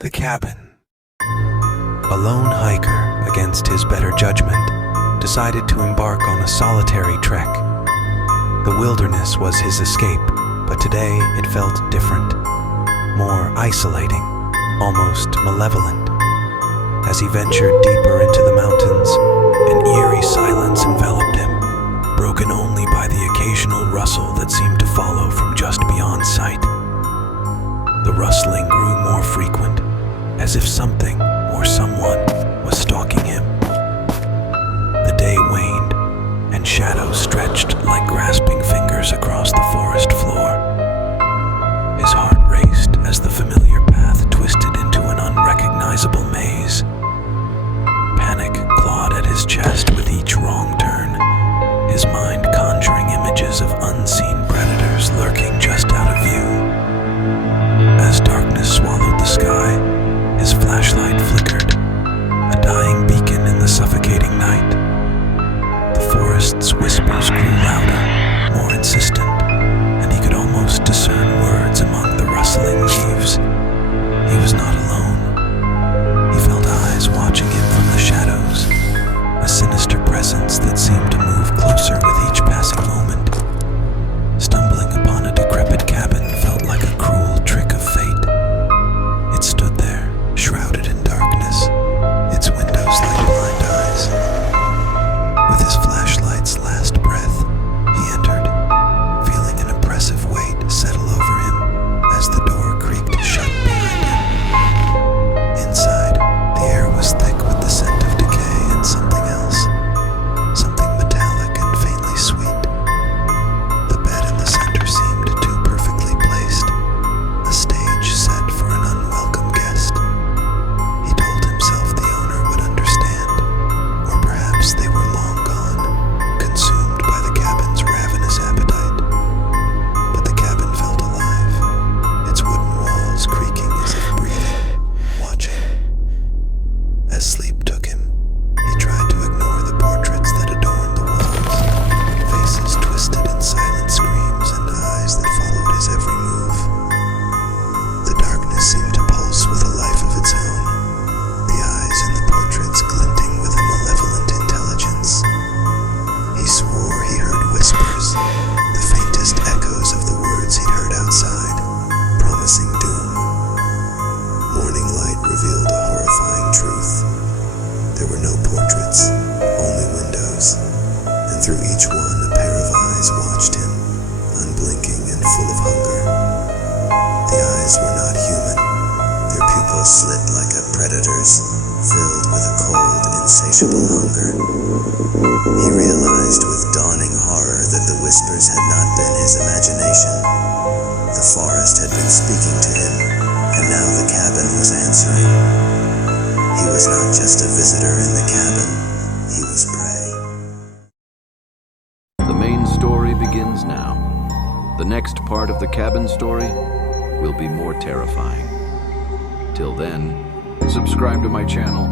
The cabin. A lone hiker, against his better judgment, decided to embark on a solitary trek. The wilderness was his escape, but today it felt different, more isolating, almost malevolent. As he ventured deeper into the mountains, an eerie silence enveloped him, broken only by the occasional rustle that seemed to follow from just beyond sight. The rustling grew more frequent, as if something or someone was stalking him. The day waned, and shadows stretched like grasping fingers across the forest floor. His heart raced as the familiar path twisted into an unrecognizable maze. Panic clawed at his chest with each wrong turn, his mind conjuring images of unseen predators lurking just out of view. As darkness swallowed the sky, his flashlight flickered, a dying beacon in the suffocating night. The forest's whispers grew louder, more insistent, and he could almost discern words among the rustling leaves. He was not alone. He felt eyes watching him from the shadows, a sinister presence that seemed to move closer with each passing moment. Stumbling upon a decrepit cabin felt like a cruel trick of fate. It stood there, shrouded in darkness, its windows like blind eyes. With his flashlight's last breath, he entered, feeling an oppressive weight settle over him as the door creaked shut behind him. Inside, the air was thick with the scent of decay and something else, something metallic and faintly sweet. The bed in the center seemed too perfectly placed, a stage set for an unwelcome guest. He told himself the owner would understand, or perhaps they were long gone, consumed by the cabin's ravenous appetite. But the cabin felt alive, its wooden walls creaking as if breathing, watching. As sleep took him, he tried to ignore the portraits that adorned the walls, faces twisted in silent screams and eyes that followed his every move. The darkness seemed to pulse with a life of its own, the eyes in the portraits glinting with a malevolent intelligence. He swore he heard whispers, the faintest echoes of the words he'd heard outside, promising doom. Morning light revealed a horrifying truth. There were no portraits, only windows, and through each one a pair of eyes watched him, unblinking and full of hunger. The eyes were not human, their pupils slit like a predator's, filled with a cold, insatiable hunger. He realized with dawning horror that the whispers had not been his imagination. The forest had been speaking to him, and now the cabin was answering. He was not just a visitor in the cabin, he was prey. The main story begins now. The next part of the cabin story will be more terrifying. Till then, subscribe to my channel